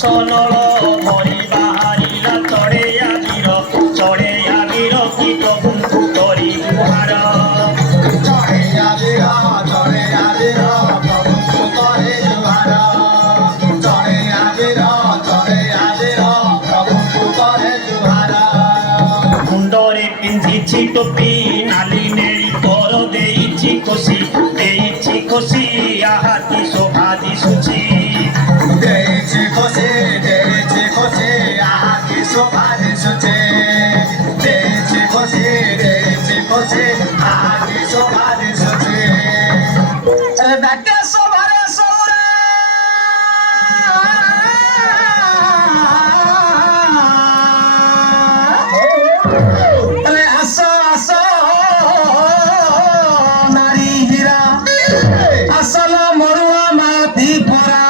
সনল মরি বাহারিলা চড়ে আবির কীট বন্ধু করি গুহার চড়ে আবির বন্ধু করে জুহার চড়ে আবির বন্ধু করে জুহার মুন্ডরে পিন্ধিছি টুপি নালি নেই কর ଦେଇଛି ଖୁସି ଆହା କି ଶୋଭା ଦିଶୁଛି ଦେଇଛି ଖୁସି ଆହା କି ଶୋଭା ଦିଶୁଛି ଦେଇଛି ଖୁସି ଆହା କି ଶୋଭା ଦିଶୁଛି ଡାକେ ଶୋଭାରେ ସୌରା ଆସ ଆସ ନାରୀ ହୀରା আসল মরুয়া মাতি পরা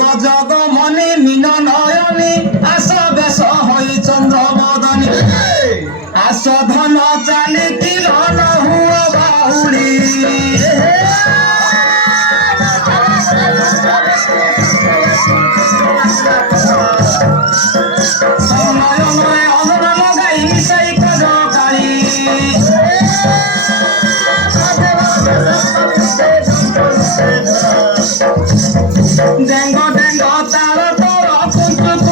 গজগ মনি মিন নয়নী আস বেশ হই চন্দ্র বদনী আস ধন চালি কিলন হুয় বাহুড়ি নয় অহন লগাই মিশাই কজ কালী ডেঙ্গ তার তোর কুঞ্চু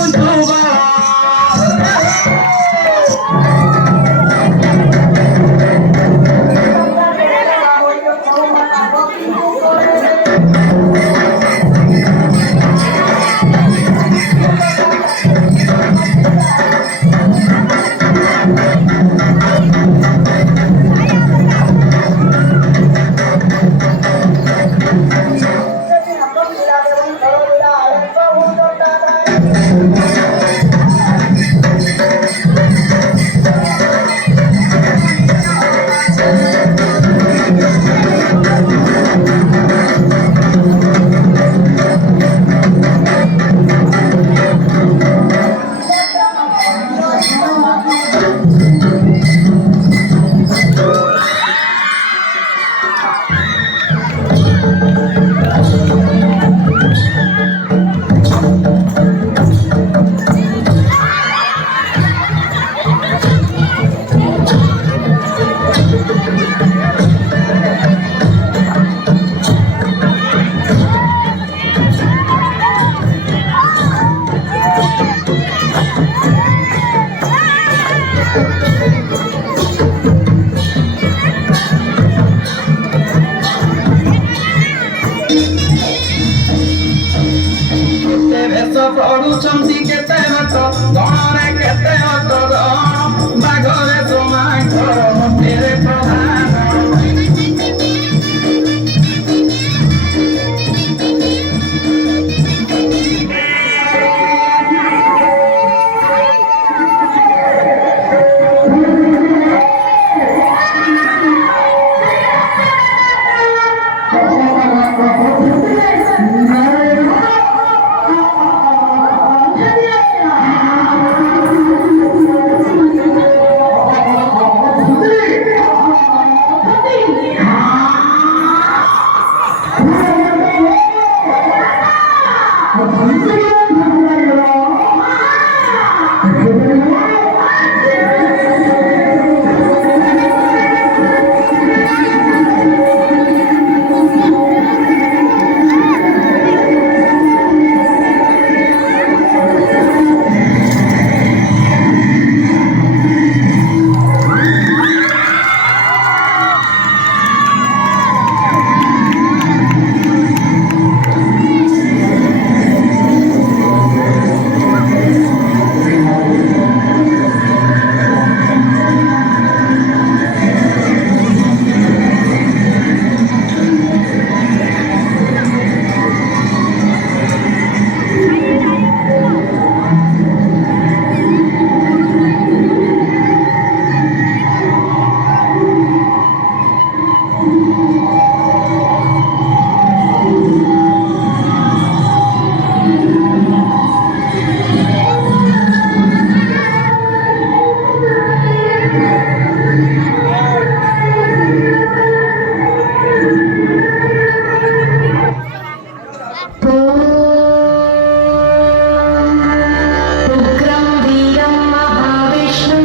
उग्रं वीरं महाविष्णुं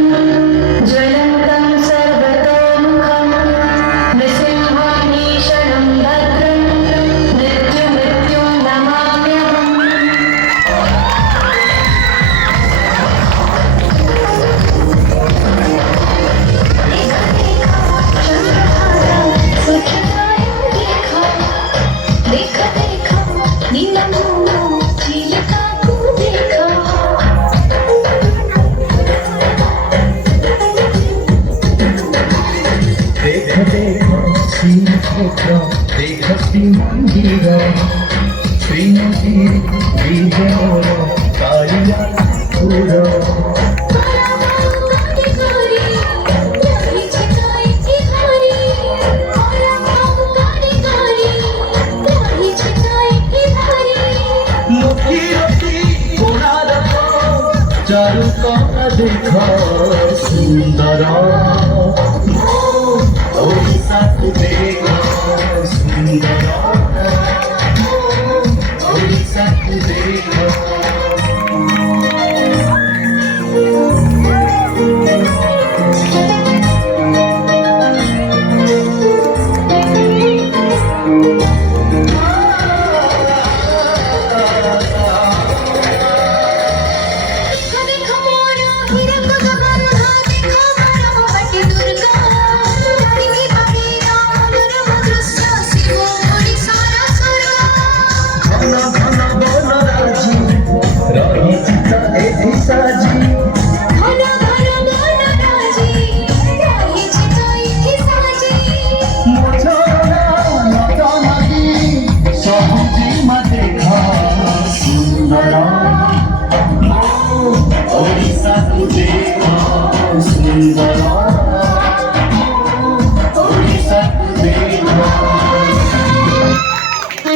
ज्वलन्तं सर्वतोमुखं नृसिंहं भीषणं भद्रं मृत्युं नमाम्यहम्। देखा देखा नीलमोनो चिलका को देखा देख देख श्रीक्षेत्र देख श्रीमंदिर श्रीमती विजय कालिया पुर मोती रोटी कोणार्क चारुकला देख सुंदर ओडिशा को देख सुंदर ओडिशा को देख घन घन बन राजी रही सीता एठी साजी मोझरा नद नदी सबुजी मा देखा सुंदर ओडिशा को देखा सुंदर